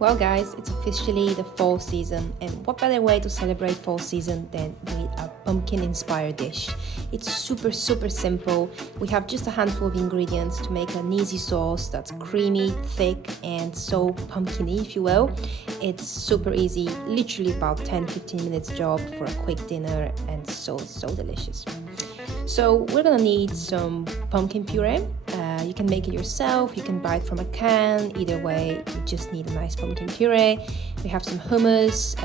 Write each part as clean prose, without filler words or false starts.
Well guys, it's officially the fall season, and what better way to celebrate fall season than with a pumpkin inspired dish. It's super simple. We have just a handful of ingredients to make an easy sauce that's creamy, thick and so pumpkiny, if you will. It's super easy, literally about 10-15 minutes job for a quick dinner, and so delicious. So we're gonna need some pumpkin puree. You can make it yourself, you can buy it from a can, either way, you just need a nice pumpkin puree. We have some hummus,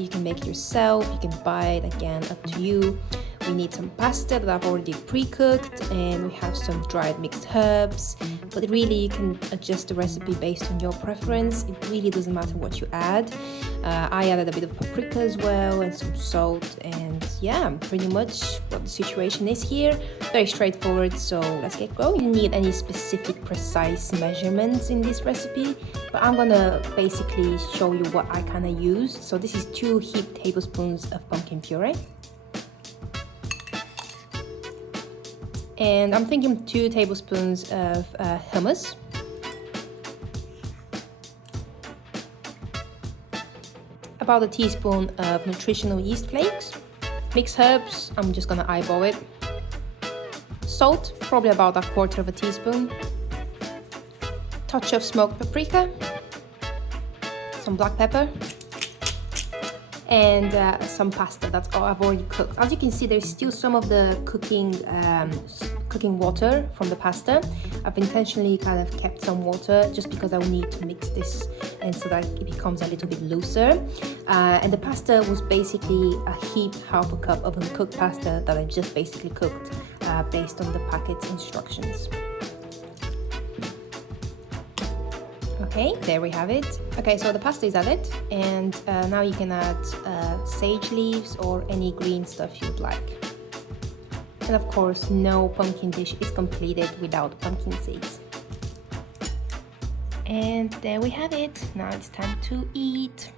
you can make it yourself, you can buy it, again, up to you. We need some pasta that I've already pre-cooked, and we have some dried mixed herbs, but really you can adjust the recipe based on your preference. It really doesn't matter what you add. I added a bit of paprika as well and some salt, and yeah, pretty much what the situation is here. Very straightforward, so let's get going. You don't need any specific precise measurements in this recipe, but I'm gonna basically show you what I kind of used. So this is 2 heaped tablespoons of pumpkin puree. And I'm thinking 2 tablespoons of hummus. About a teaspoon of nutritional yeast flakes. Mixed herbs, I'm just gonna eyeball it. Salt, probably about 1/4 teaspoon. Touch of smoked paprika. Some black pepper. And some pasta that's all I've already cooked. As you can see, there's still some of the cooking water from the pasta. I've intentionally kind of kept some water just because I will need to mix this and so that it becomes a little bit looser. And the pasta was basically a heaped 1/2 cup of uncooked pasta that I just basically cooked based on the packet's instructions. Okay, there we have it. Okay, so the pasta is added, and now you can add sage leaves or any green stuff you'd like. And of course, no pumpkin dish is completed without pumpkin seeds. And there we have it. Now it's time to eat.